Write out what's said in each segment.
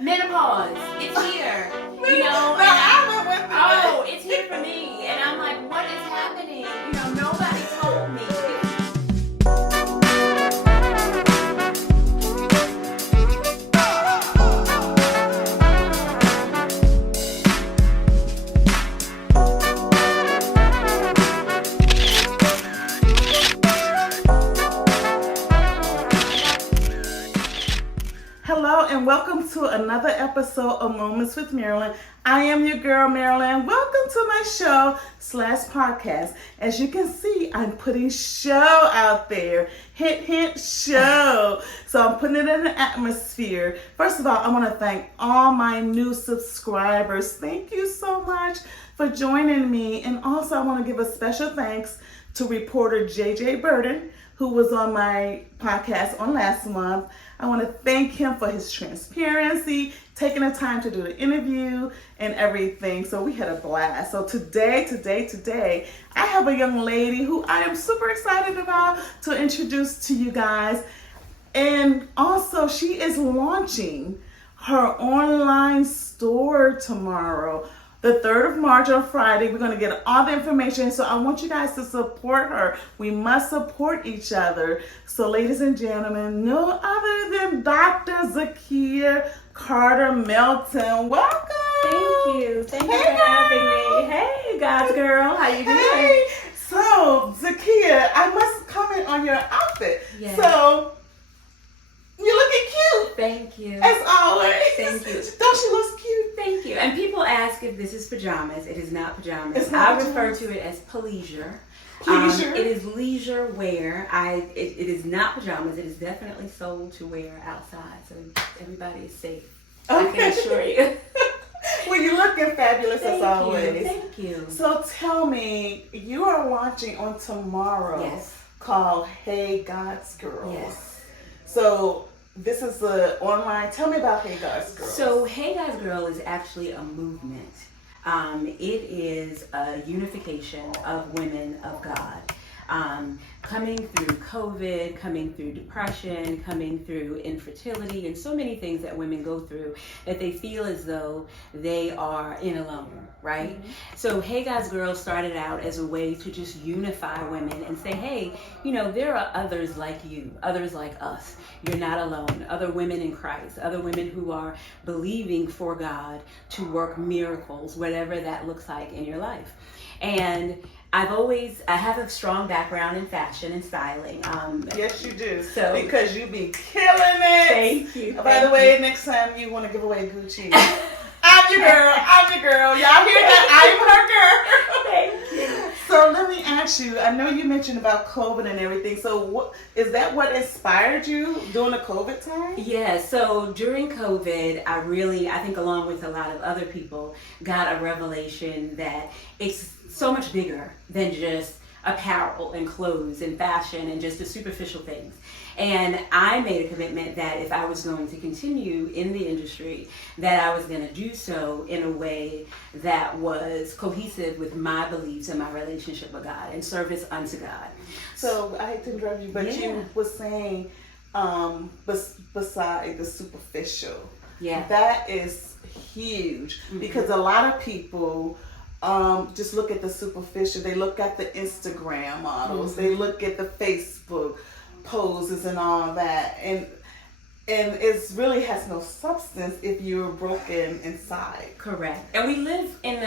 menopause. It's here. You know, it's here for me. And I'm like, what is happening? You know, nobody told me. Hello and welcome to another episode of Moments with Marilyn. I am your girl Marilyn. Welcome to my show / podcast. As you can see, I'm putting show out there. Hint, hint, show. So I'm putting it in the atmosphere. First of all, I want to thank all my new subscribers. Thank you so much for joining me. And also I want to give a special thanks to reporter JJ Burden, who was on my podcast on last month. I want to thank him for his transparency, taking the time to do the interview and everything. So we had a blast. So today, I have a young lady who I am super excited about to introduce to you guys. And also she is launching her online store tomorrow. The 3rd of March on Friday, we're going to get all the information. So I want you guys to support her. We must support each other. So ladies and gentlemen, no other than Dr. Zakia Carter Melton. Welcome. Thank you. Thank you for having me. Hey, God's girl. How you doing? Hey. So, Zakia, I must comment on your outfit. Yes. So, you're looking cute. Thank you. As always. Thank you. Don't she look cute? Thank you. And people ask if this is pajamas. It is not pajamas. It's not I refer pajamas. to it as pleisure. Pleisure? It is leisure wear. It is not pajamas. It is definitely sold to wear outside, so everybody is safe. I can assure you. Well, you're looking fabulous as always. Thank you. So tell me, you are launching on tomorrow. Yes. Called Hey God's Girls. Yes. So this is the online. Tell me about Hey God's Girls. So Hey God's Girl is actually a movement. It is a unification of women of God. Coming through COVID, coming through depression, coming through infertility, and so many things that women go through that they feel as though they are in alone, right? Mm-hmm. So Hey God's Girls started out as a way to just unify women and say, hey, you know, there are others like you, others like us. You're not alone. Other women in Christ, other women who are believing for God to work miracles, whatever that looks like in your life. And I have a strong background in fashion and styling. Yes, you do. So, because you be killing it. Thank you. By the way, next time you want to give away Gucci, I'm your girl. I'm your girl. Y'all hear that? I'm her girl. Thank you. So let me ask you. I know you mentioned about COVID and everything. So what is that? What inspired you during the COVID time? Yeah. So during COVID, I think along with a lot of other people, got a revelation that it's so much bigger than just apparel and clothes and fashion and just the superficial things. And I made a commitment that if I was going to continue in the industry, that I was going to do so in a way that was cohesive with my beliefs and my relationship with God and service unto God. So I hate to interrupt you, but Yeah. you were saying beside the superficial. Yeah. That is huge because a lot of people just look at the superficial. They look at the Instagram models. They look at the Facebook poses and all that, and it really has no substance if you're broken inside. Correct. And we live in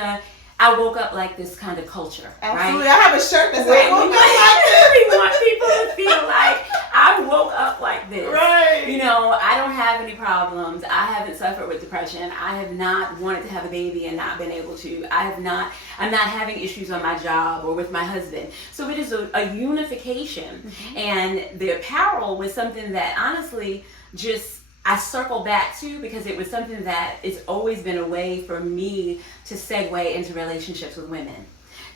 I woke up like this kind of culture. Absolutely. Right? I have a shirt that says Right. I woke up like this. We want people to feel like I woke up like this. Right. You know, I don't have any problems. I haven't suffered with depression. I have not wanted to have a baby and not been able to. I'm not having issues on my job or with my husband. So it is a unification. Mm-hmm. And the apparel was something that honestly I circle back to because it was something that it's always been a way for me to segue into relationships with women.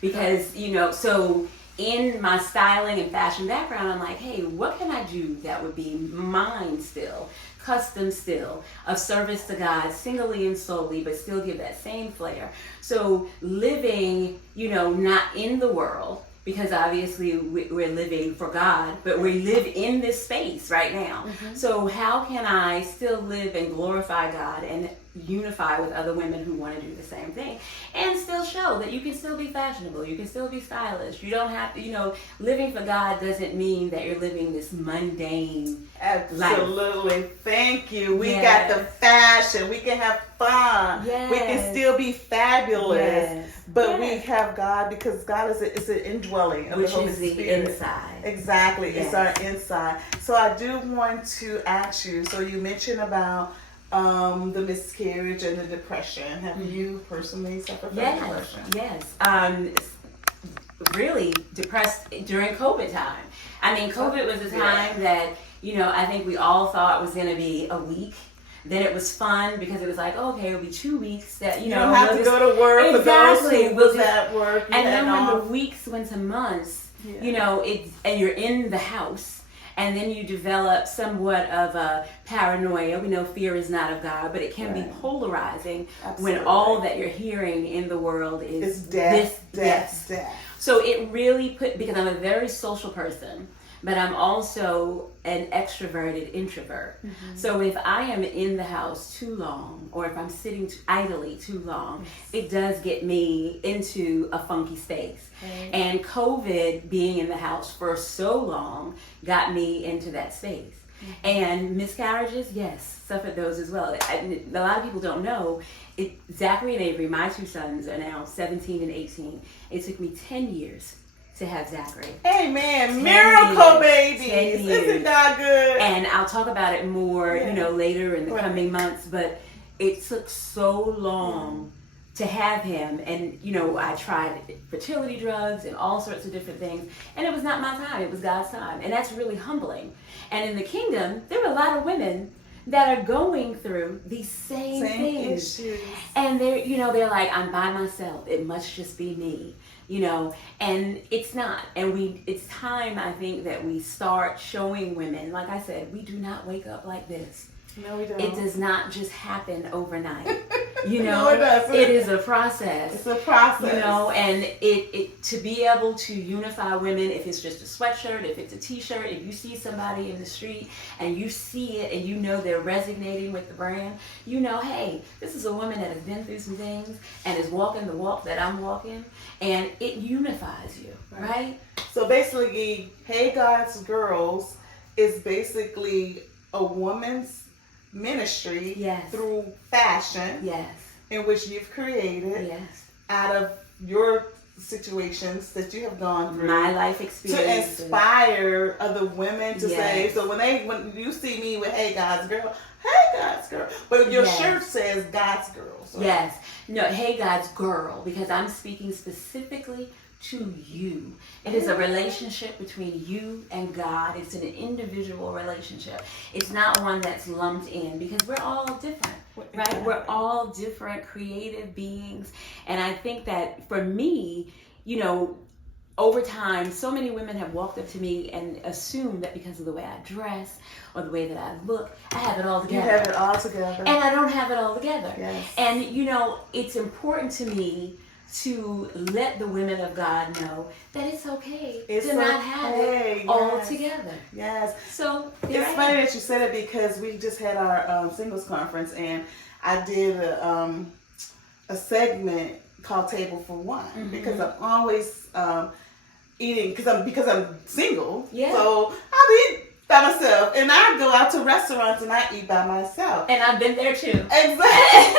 Because, you know, so in my styling and fashion background, I'm like, hey, what can I do that would be mine still, custom still, of service to God, singly and solely, but still give that same flair. So living, you know, not in the world, because obviously we're living for God, but we live in this space right now. So how can I still live and glorify God and unify with other women who want to do the same thing and still show that you can still be fashionable, you can still be stylish. You don't have to, living for God doesn't mean that you're living this mundane Absolutely. life. Thank you. We got the fashion. We can have fun. Yes. We can still be fabulous. Yes. But we have God because God is an indwelling of Which the Holy is the Spirit. inside. Exactly. Yes. It's our inside. So I do want to ask you, so you mentioned about the miscarriage and the depression. Have you personally suffered from depression? Yes. Really depressed during COVID time. I mean, COVID was a time that, I think we all thought was going to be a week. Then it was fun because it was like, okay, it'll be 2 weeks that, you don't have to go to work. Exactly. For those who was at work. And then when the weeks went to months, and you're in the house, and then you develop somewhat of a paranoia. We know fear is not of God, but it can be polarizing when all that you're hearing in the world is death. So it really because I'm a very social person, but I'm also an extroverted introvert. So if I am in the house too long, or if I'm sitting idly too long, it does get me into a funky space. And COVID, being in the house for so long, got me into that space. And miscarriages, yes, suffered those as well. A lot of people don't know, Zachary and Avery, my two sons, are now 17 and 18. It took me 10 years to have Zachary. Amen. Miracle babies. Isn't God good? And I'll talk about it more, later in the coming months, but it took so long to have him. And, I tried fertility drugs and all sorts of different things. And it was not my time. It was God's time. And that's really humbling. And in the kingdom, there are a lot of women that are going through these same things. Issues. And they're like, I'm by myself. It must just be me. And it's not. And it's time, I think, that we start showing women, like I said, we do not wake up like this. No, we don't. It does not just happen overnight. No, it doesn't. It is a process. It's a process. And it to be able to unify women, if it's just a sweatshirt, if it's a t-shirt, if you see somebody in the street and you see it and they're resonating with the brand, hey, this is a woman that has been through some things and is walking the walk that I'm walking, and it unifies you, right? So basically, Hey God's Girls is basically a woman's ministry through fashion, in which you've created out of your situations that you have gone through, my life experience, to inspire other women to say. So when you see me with Hey God's Girl, but your shirt says God's Girl. So. Yes, no, Hey God's Girl, because I'm speaking specifically to you. It is a relationship between you and God. It's an individual relationship. It's not one that's lumped in, because we're all different, right? We're all different creative beings. And I think that for me, over time, so many women have walked up to me and assumed that because of the way I dress or the way that I look, I have it all together. You have it all together. And I don't have it all together. Yes. And, it's important to me to let the women of God know that it's okay to not have it all together. Yes. So it's funny that you said it, because we just had our singles conference, and I did a segment called Table for One, because I'm always eating, because I'm single. Yeah. So I eat by myself, and I go out to restaurants and I eat by myself. And I've been there too. Exactly.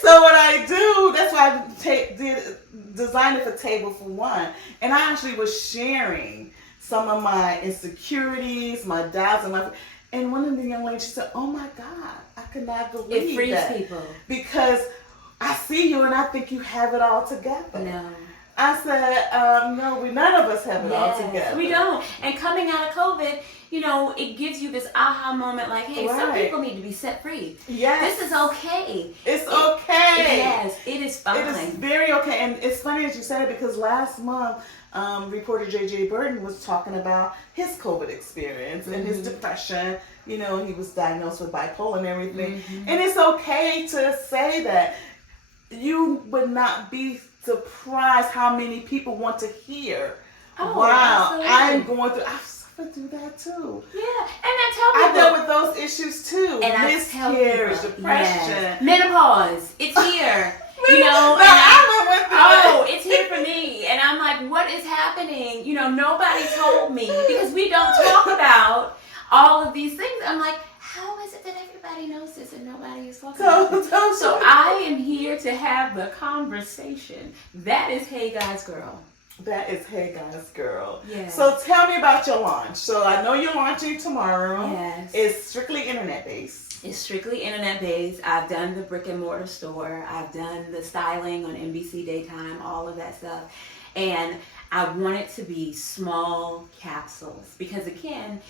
So what I do, that's why I designed it for Table for One, and I actually was sharing some of my insecurities, my doubts, and one of the young ladies, she said, "Oh my God, I could not believe it frees that, people, because I see you and I think you have it all together." No. I said, no, none of us have it all together. We don't. And coming out of COVID, it gives you this aha moment, like, hey, some people need to be set free. Yes. This is okay. It's okay. Yes, it is fine. It is very okay. And it's funny that you said it, because last month, reporter J.J. Burton was talking about his COVID experience and his depression. He was diagnosed with bipolar and everything. And it's okay to say that. You would not be surprised how many people want to hear Oh, wow. absolutely. I'm going through, I've suffered through that too. Yeah, and I tell I people, dealt with those issues too. and I tell Miscarriage, people, depression. yes, menopause, it's here. You know, No, and I went through oh, it. it's here for me. And I'm like, what is happening? You know, nobody told me, because we don't talk about all of these things. I'm like, how is it that everybody knows this and nobody is talking about this? So I am here to have the conversation. That is Hey Guys Girl. That is Hey Guys Girl. Yeah. So tell me about your launch. So I know you're launching tomorrow. Yes. It's strictly internet based. It's strictly internet based. I've done the brick and mortar store. I've done the styling on NBC Daytime, all of that stuff. And I want it to be small capsules because, again,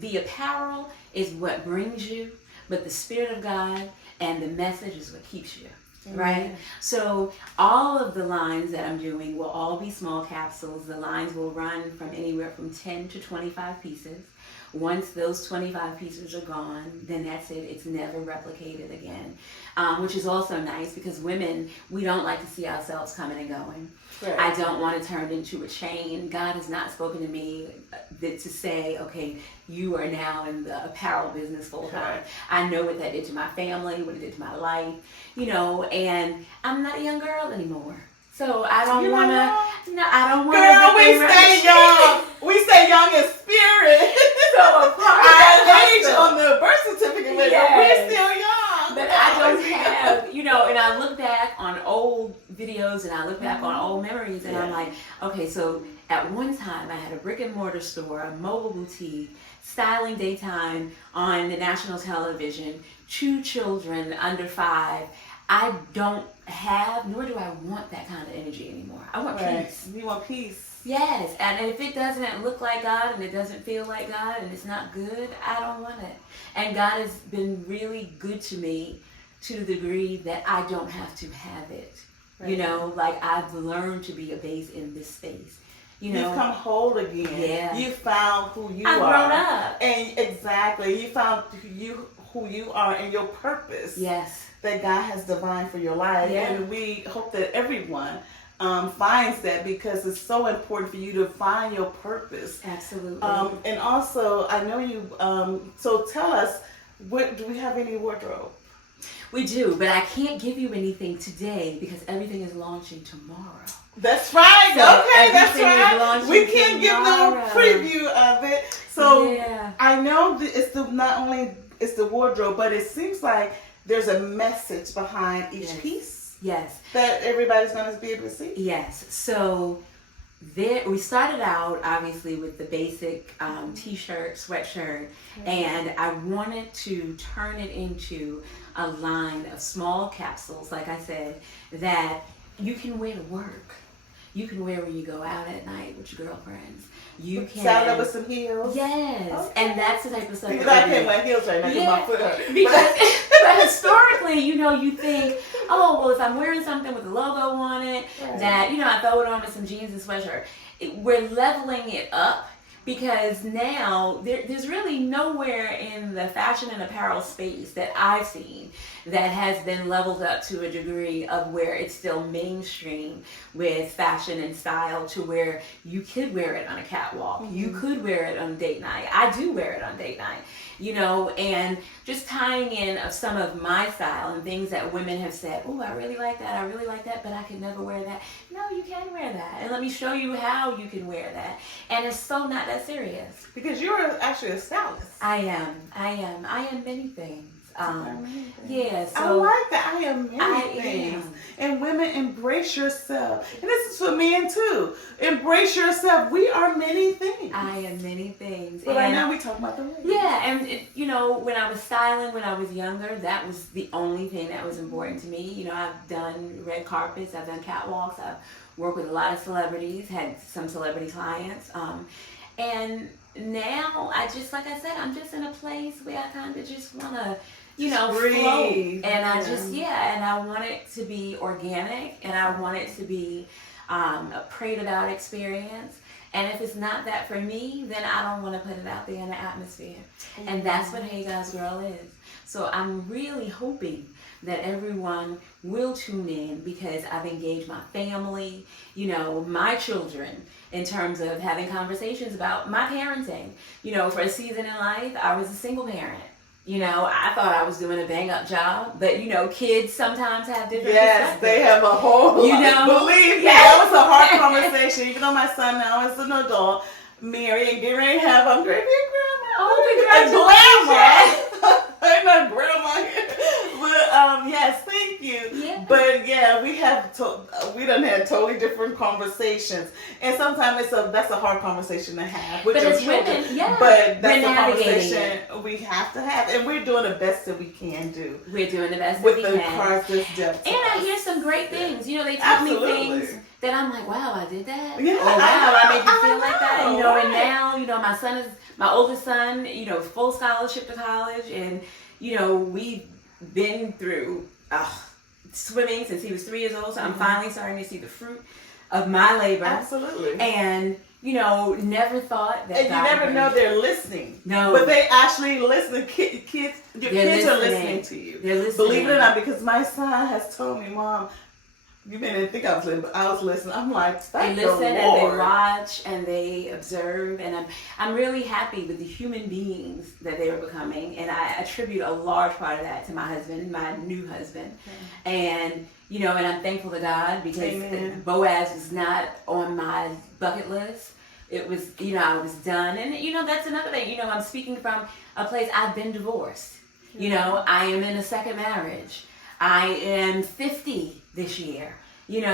the apparel is what brings you, but the Spirit of God and the message is what keeps you. Right? So all of the lines that I'm doing will all be small capsules. The lines will run from anywhere from 10 to 25 pieces. Once those 25 pieces are gone, then that's it. It's never replicated again, which is also nice because women, we don't like to see ourselves coming and going. Right. I don't want to turn into a chain. God has not spoken to me to say, okay, you are now in the apparel business full time. Right. I know what that did to my family, what it did to my life, you know, and I'm not a young girl anymore. So I don't want to, no, I don't want to. Girl, we stay young. We stay young in spirit. So a part of our that age hustle, on the birth certificate, but Yes. we're still young. but I don't have, you know, and I look back on old videos and I look back on old memories and I'm like, okay, so at one time I had a brick and mortar store, a mobile boutique, styling daytime on the national television, 2 children under 5. I don't have, nor do I want that kind of energy anymore. I want peace. You want peace. Yes, and if it doesn't look like God and it doesn't feel like God and it's not good, I don't want it. And God has been really good to me to the degree that I don't have to have it. Right. You know, like I've learned to be a base in this space. You know, You've come whole again. Yeah. You found who you I've are. grown up. And exactly, you found who you are and your purpose. Yes. That God has divined for your life. Yeah. And we hope that everyone finds that because it's so important for you to find your purpose. Absolutely. And also, I know you, so tell us, do we have any wardrobe? We do, but I can't give you anything today because everything is launching tomorrow. That's right. So okay, that's everything is right. launching We can't give no tomorrow. preview of it. So Yeah. I know that it's not only it's the wardrobe, but it seems like there's a message behind each Yes. piece Yes. that everybody's going to be able to see. Yes. So we started out obviously with the basic t-shirt, sweatshirt, and I wanted to turn it into a line of small capsules, like I said, that you can wear to work. You can wear when you go out at night with your girlfriends. You can Saddle up with some heels. Yes, Okay. and that's the type of stuff. Because that I we can't do. wear heels right now because my foot hurt. Because but historically, you know, you think, oh, well, if I'm wearing something with a logo on it, Right. that, you know, I throw it on with some jeans and sweatshirt. We're leveling it up because now there's really nowhere in the fashion and apparel space that I've seen that has been leveled up to a degree of where it's still mainstream with fashion and style to where you could wear it on a catwalk. Mm-hmm. You could wear it on date night. I do wear it on date night, you know, and just tying in of some of my style and things that women have said, oh, I really like that, but I could never wear that. No, you can wear that. And let me show you how you can wear that. And it's so not that serious. Because you're actually a stylist. I am many things. Yeah, so I like that. I am many I things. am. And women, embrace yourself. And this is for men too. Embrace yourself. We are many things. I am many things. But right now we talk about the ladies. Yeah, and you know, when I was styling, when I was younger, that was the only thing that was important to me. You know, I've done red carpets, I've done catwalks, I've worked with a lot of celebrities, had some celebrity clients, and now I just, like I said, I'm just in a place where I kind of just want to, you know, flow. And I just, and I want it to be organic, and I want it to be a prayed about experience. And if it's not that for me, then I don't want to put it out there in the atmosphere. And that's what Hey Guys Girl is. So I'm really hoping that everyone will tune in because I've engaged my family, my children, in terms of having conversations about my parenting. For a season in life, I was a single parent. I thought I was doing a bang up job, but kids sometimes have different Yes, they have a whole believe me, that was a hard conversation. Even though my son now is an adult, Mary and getting ready to have, I'm great grandma. Oh, congratulations. I'm not grandma here. But yes, thank you. Yeah. But yeah, we done had totally different conversations. And sometimes that's a hard conversation to have with your children. Women, but that's a conversation we have to have. And we're doing the best that we can do. We're doing the best with that we can. With the cards that's dealt. And I hear some great things. They tell me things that I'm like, wow, I did that. Yeah, oh wow, I made you feel like that. Right. And now, my oldest son, full scholarship to college, and we've been through swimming since he was 3 years old. So I'm finally starting to see the fruit of my labor. Absolutely. And never thought that. And you never know they're listening. No. But they actually listen. Kids, your kids are listening to you. They're listening. Believe it or not, because my son has told me, Mom, you may not think I was listening, but I was listening. I'm like, they listen and they watch and they observe, and I'm really happy with the human beings that they are becoming, and I attribute a large part of that to my husband, my new husband, and and I'm thankful to God because Amen. Boaz was not on my bucket list. It was, I was done, and that's another thing. I'm speaking from a place. I've been divorced. I am in a second marriage. I am 50 this year. Amen.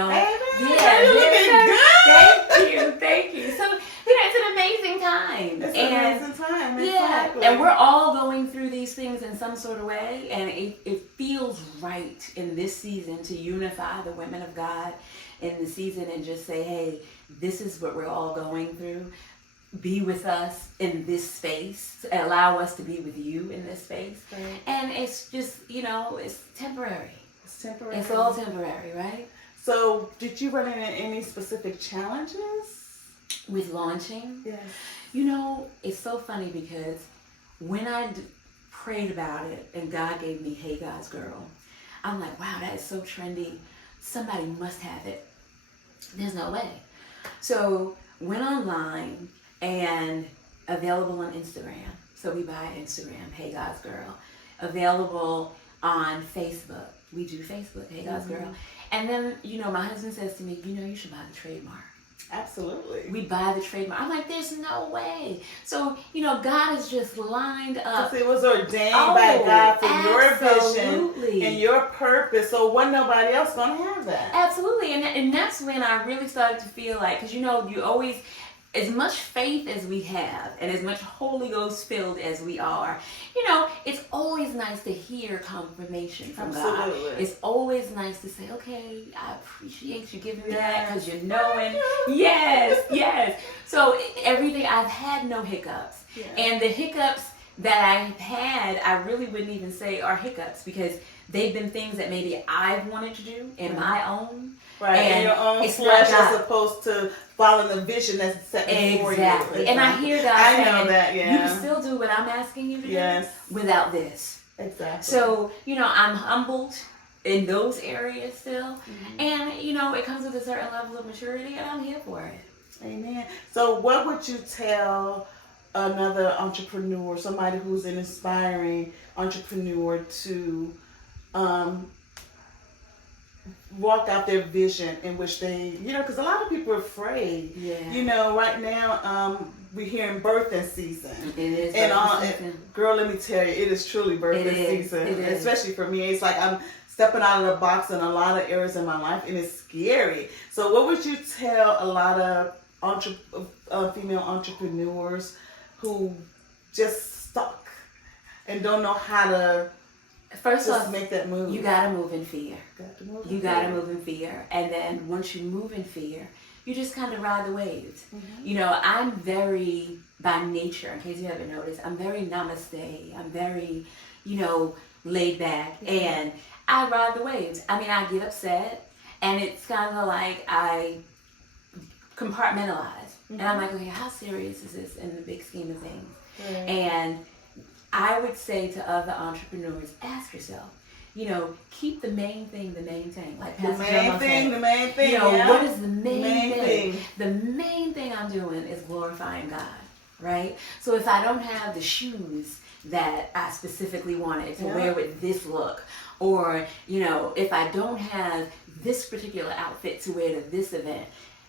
Yeah, you're looking good. Thank you. So, it's an amazing time. It's an amazing time, exactly. Yeah, and we're all going through these things in some sort of way, and it feels right in this season to unify the women of God in the season and just say, hey, this is what we're all going through. Be with us in this space. Allow us to be with you in this space. Right. And it's just, it's temporary. It's temporary. It's all temporary, right? So, did you run into any specific challenges? With launching? Yes. It's so funny because when I prayed about it and God gave me Hey God's Girl, I'm like, wow, that is so trendy. Somebody must have it. There's no way. So, went online and available on Instagram. So we buy Instagram, Hey God's Girl. Available on Facebook. We do Facebook, Hey God's Girl. And then, my husband says to me, you should buy the trademark. Absolutely. We buy the trademark. I'm like, there's no way. So, God has just lined up. Because it was ordained by God for your vision and your purpose. So, wasn't nobody else going to have that? Absolutely. And that's when I really started to feel like, because, you always, as much faith as we have and as much Holy Ghost filled as we are, it's always nice to hear confirmation from God. It's always nice to say, okay, I appreciate you giving me that because you're knowing. Yes. So everything, I've had no hiccups. Yeah. And the hiccups that I've had, I really wouldn't even say are hiccups because they've been things that maybe I've wanted to do in my own. Right, and your own flesh as opposed to following the vision that's set before you. Exactly. And I hear God saying, know that, you can still do what I'm asking you to do without this. Exactly. So, I'm humbled in those areas still. Mm-hmm. And, it comes with a certain level of maturity, and I'm here for it. Amen. So what would you tell another entrepreneur, somebody who's an inspiring entrepreneur to walk out their vision in which they, because a lot of people are afraid. Yeah. Right now, we're here in birthing season. It is birthing season. Girl, let me tell you, it is truly birthing season. It is. Especially for me. It's like I'm stepping out of the box in a lot of areas in my life, and it's scary. So what would you tell a lot of female entrepreneurs who just stuck and don't know how to First off, make that move? You gotta move in fear. You gotta move in fear. And then once you move in fear, you just kind of ride the waves. Mm-hmm. I'm very, by nature, in case you haven't noticed, I'm very namaste. I'm very, laid back. Mm-hmm. And I ride the waves. I mean, I get upset, and it's kind of like I compartmentalize. Mm-hmm. And I'm like, okay, how serious is this in the big scheme of things? Right. And I would say to other entrepreneurs, ask yourself, keep the main thing the main thing. Like The Pastor main Gemma thing, said, the main thing. what is the main thing? thing? The main thing I'm doing is glorifying God, right? So if I don't have the shoes that I specifically wanted to wear with this look, or, if I don't have this particular outfit to wear to this event,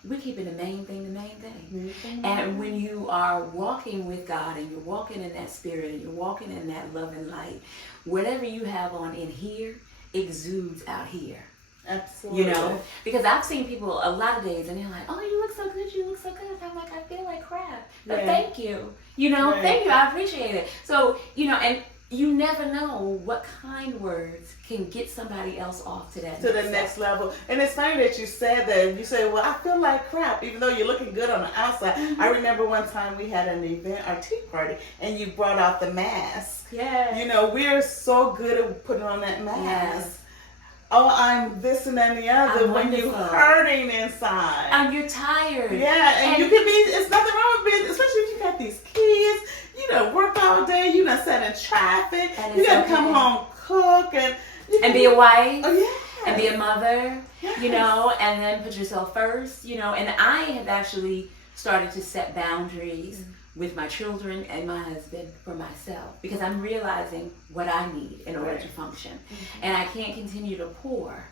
we're keeping the main thing the main thing. And when you are walking with God and you're walking in that spirit and you're walking in that love and light, whatever you have on in here exudes out here. Absolutely. Because I've seen people a lot of days and they're like, oh, you look so good, you look so good. I'm like, I feel like crap. But thank you. Thank you. I appreciate it. So, and you never know what kind words can get somebody else off to that next level. And it's funny that you said that. You say, well, I feel like crap, even though you're looking good on the outside. Mm-hmm. I remember one time we had an event, our tea party, and you brought out the mask. Yes. We're so good at putting on that mask. Yes. Oh, I'm this and that and the other. When you're hurting inside. And you're tired. Yeah, and you can be, it's nothing wrong with being, especially if you got these kids. You done work all day, you done sat in traffic, you gotta come home, cook, and be a wife. Oh, yeah. And be a mother, yes. And then put yourself first, and I have actually started to set boundaries with my children and my husband for myself, because I'm realizing what I need in order to function. Mm-hmm. And I can't continue to pour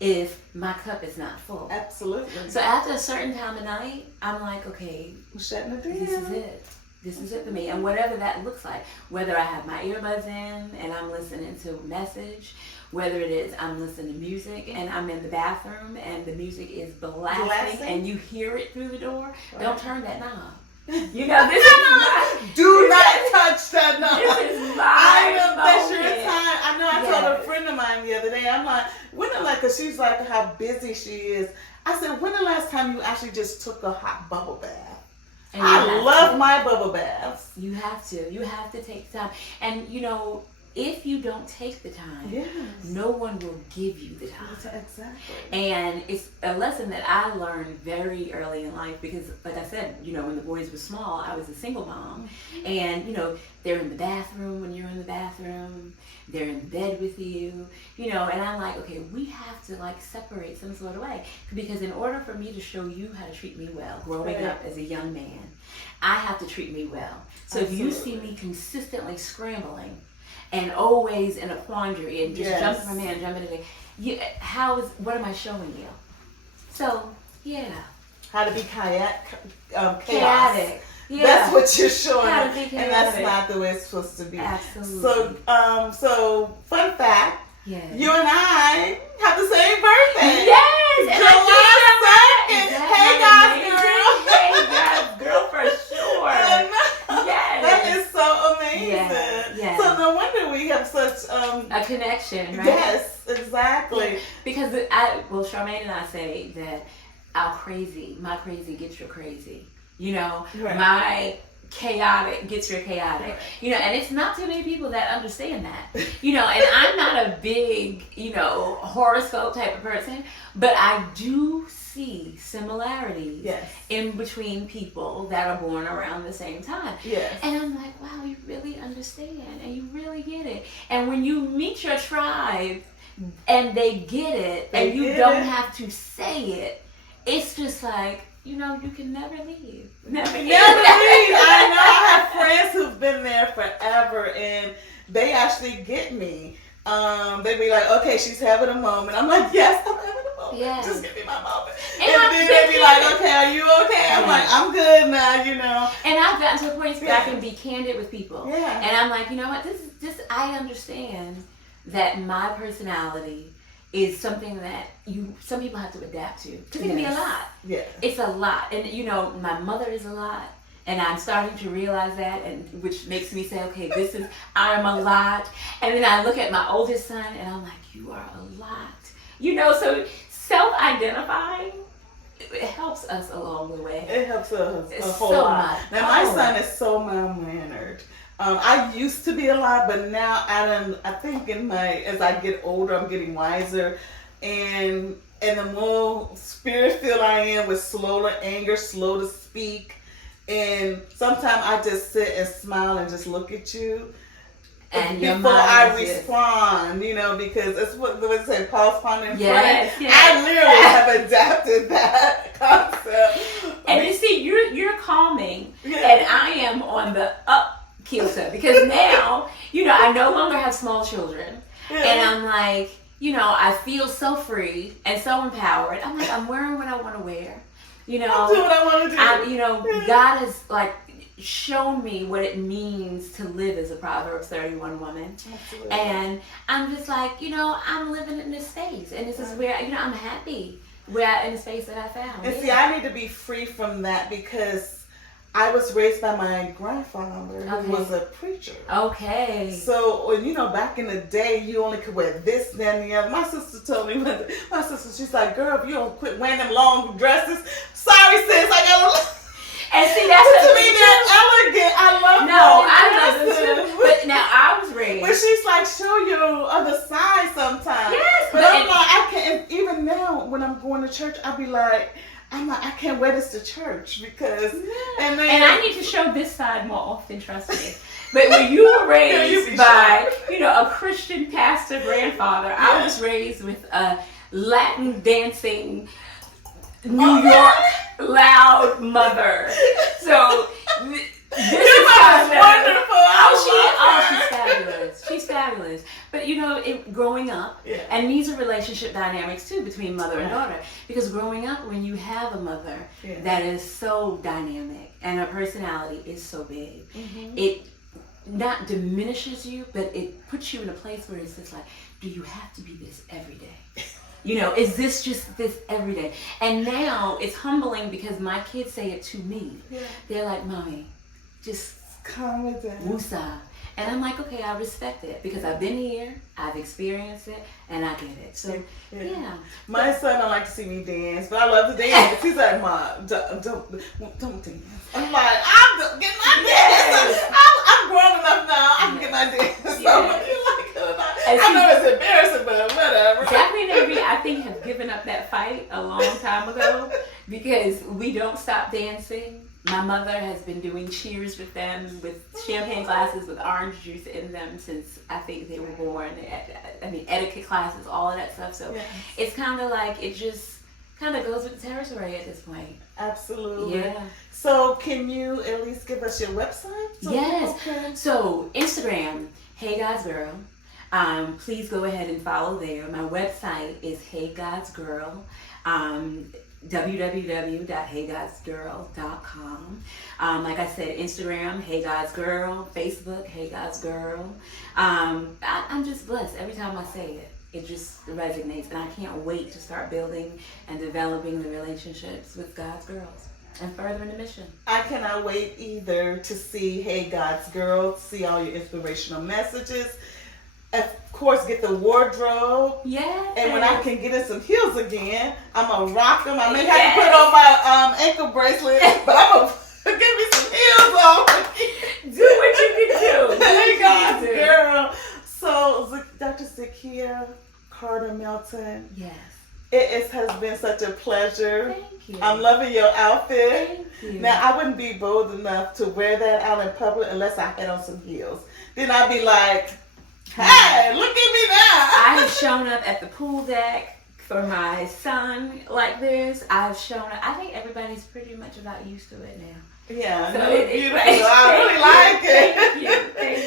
if my cup is not full. Absolutely. So after a certain time of night, I'm like, okay, I'm shutting it down. This is it. This is it for me. And whatever that looks like, whether I have my earbuds in and I'm listening to a message, whether it is I'm listening to music and I'm in the bathroom and the music is blasting and you hear it through the door, don't turn that knob. This is my, do not touch that knob. This is my I know that's your moment. time. I know I told a friend of mine the other day, I'm like, because she's like how busy she is. I said, when the last time you actually just took a hot bubble bath? And I love my bubble baths. You have to. You have to take the time. And, if you don't take the time, no one will give you the time. Exactly. And it's a lesson that I learned very early in life because, like I said, when the boys were small, I was a single mom. And, they're in the bathroom when you're in the bathroom. They're in bed with you, and I'm like, okay, we have to separate some sort of way, because in order for me to show you how to treat me well, growing up as a young man, I have to treat me well. So if you see me consistently scrambling and always in a quandary and just jumping from here and jumping to there, what am I showing you? So, how to be chaotic. Yeah. That's what you're showing, and that's not the way it's supposed to be. Absolutely. So fun fact, you Yes. and I have the same birthday. Yes. July 2nd. Hey guys, girl, for sure. Yes. That is so amazing. Yes. So no wonder we have such a connection, right? Yes, exactly. Because Charmaine and I say that my crazy gets your crazy. My chaotic gets your chaotic. And it's not too many people that understand that. And I'm not a big, horoscope type of person, but I do see similarities in between people that are born around the same time. Yes. And I'm like, wow, you really understand and you really get it. And when you meet your tribe and they get it and you don't have to say it, it's just like, you can never leave. Never leave. I know I have friends who've been there forever and they actually get me. They be like, okay, she's having a moment. I'm like, yes, I'm having a moment. Yes. Just give me my moment. And then they be like, okay, are you okay? I'm like, I'm good now, And I've gotten to a point where I can be candid with people. Yeah. And I'm like, you know what, I understand that my personality is something that some people have to adapt to. Because it can be a lot. Yeah. It's a lot. And my mother is a lot. And I'm starting to realize that, and which makes me say, okay, I'm a lot. And then I look at my oldest son and I'm like, you are a lot. So self-identifying, it helps us along the way. It helps us a whole so lot. much. Now my son is so mild-mannered. I used to be a lot, but now I think as I get older, I'm getting wiser, and the more spirit-filled I am, with slow to anger, slow to speak, and sometimes I just sit and smile and just look at you, And your before mind I is just- respond, you know, because it's what they say, pause, ponder, and Yes, pray. yes. I literally have adapted that concept. And you see, you're calming, Yeah. and I am on the up kilter because now, you know, I no longer have small children, and I'm like, you know, I feel so free and so empowered. I'm like, I'm wearing what I want to wear, you know. I'll do what I want to do. You know, God has like shown me what it means to live as a Proverbs 31 woman. Absolutely. And I'm just like, you know, I'm living in this space, and this is where, you know, I'm happy where in the space that I found. And see, I need to be free from that because I was raised by my grandfather who was a preacher. Okay. So, you know, back in the day, you only could wear this, that, and the other. My sister told me, my sister, she's like, girl, if you don't quit wearing them long dresses, sorry sis, I gotta... And see, that's to me, they're elegant. I love I love dresses. them too. But now I was raised. But she's like, show your other side sometimes. Yes, but I'm like, I can't. Even now, when I'm going to church, I'll be like, I can't wear this to church because. And I need to show this side more often. Trust me. But when you were raised by, you know, a Christian pastor grandfather, I was raised with a Latin dancing New York loud mother. So this is kind of wonderful. she's fabulous. She's fabulous. But you know, growing up, and these are relationship dynamics too between mother and daughter. Because growing up, when you have a mother that is so dynamic and her personality is so big, it not diminishes you, but it puts you in a place where it's just like, do you have to be this every day? You know, is this just this every day? And now it's humbling because my kids say it to me. They're like, Mommy, just calm it down. woosah. And I'm like, okay, I respect it because I've been here, I've experienced it, and I get it. So, yeah. My son don't like to see me dance, but I love to dance. He's like, Mom, don't dance. I'm like, I'm getting my dance. I'm grown enough now. I can get my dance. So whether you like it or not. I know it's embarrassing, but whatever. Jacqueline and me, I think, have given up that fight a long time ago because we don't stop dancing. My mother has been doing cheers with them, with champagne glasses with orange juice in them since I think they were born. I mean, etiquette classes, all of that stuff. So it's kind of like, it just kind of goes with the territory at this point. Absolutely. Yeah. So can you at least give us your website? Yes. So Instagram, Hey God's Girl. Please go ahead and follow there. My website is Hey God's Girl. www.heygodsgirl.com. Like I said, Instagram, Hey God's Girl, Facebook, Hey God's Girl. I'm just blessed every time I say it. It just resonates, and I can't wait to start building and developing the relationships with God's girls and furthering the mission. I cannot wait either to see Hey God's Girl, see all your inspirational messages. Of course, get the wardrobe. Yes. And when I can get in some heels again, I'm gonna rock them. I may have to put on my ankle bracelet, but I'm gonna give me some heels on. Do what you can do. Hey God's Girl. So, Dr. Zakia Carter Melton. Yes. It has been such a pleasure. Thank you. I'm loving your outfit. Thank you. Now, I wouldn't be bold enough to wear that out in public unless I had on some heels. Then I'd be like, hey, look at me now. I have shown up at the pool deck for my son like this. I've shown up. I think everybody's pretty much about used to it now. Yeah, So it's beautiful. I really like it. Thank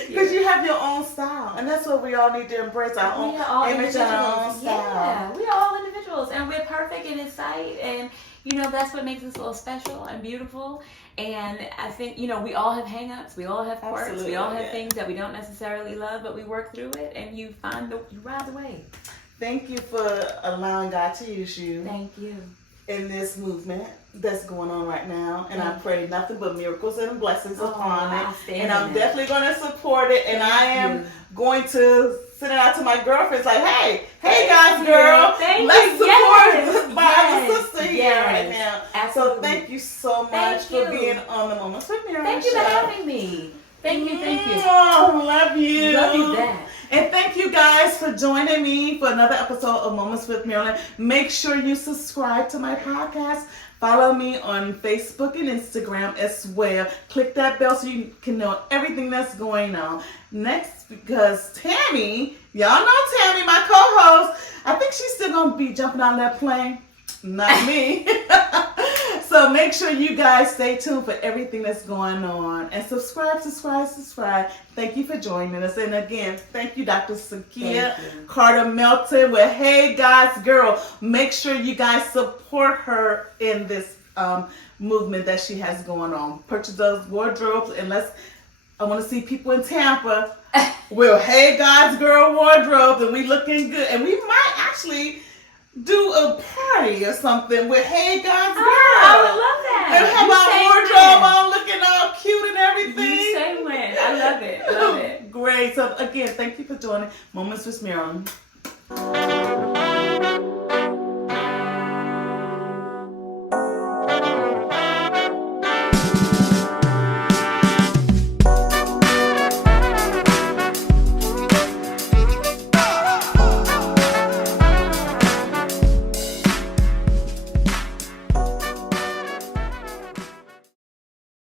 you. Because you have your own style. And that's what we all need to embrace, our own image and our own style. Yeah, we are all individuals. And we're perfect in His sight. And, you know, that's what makes us all special and beautiful. And I think, you know, we all have hang-ups. We all have quirks. Absolutely, we all have things that we don't necessarily love, but we work through it. And you ride the wave. Thank you for allowing God to use you. Thank you. In this movement that's going on right now, and I pray nothing but miracles and blessings upon it. And I'm definitely going to support it, and I am going to send it out to my girlfriends like, hey guys, girl, let's support my other sister here right now. Absolutely. So thank you so much for being on the Moments with Miriam. Thank you for having me. Thank you. Oh, love you. Love you back. And thank you guys for joining me for another episode of Moments with Marilyn. Make sure you subscribe to my podcast. Follow me on Facebook and Instagram as well. Click that bell so you can know everything that's going on. Next, because Tammy, y'all know Tammy, my co-host, I think she's still going to be jumping out of that plane. Not me. So make sure you guys stay tuned for everything that's going on. And subscribe. Thank you for joining us. And again, thank you, Dr. Zakia Carter Melton with Hey God's Girl. Make sure you guys support her in this movement that she has going on. Purchase those wardrobes, and I want to see people in Tampa with Hey God's Girl wardrobes, and we looking good. And we might actually do a party or something with Hey God's Girl. I would love that. And have our wardrobe on looking all cute and everything. You say when. I love it. Love it. Great. So again, thank you for joining Moments with Marilyn.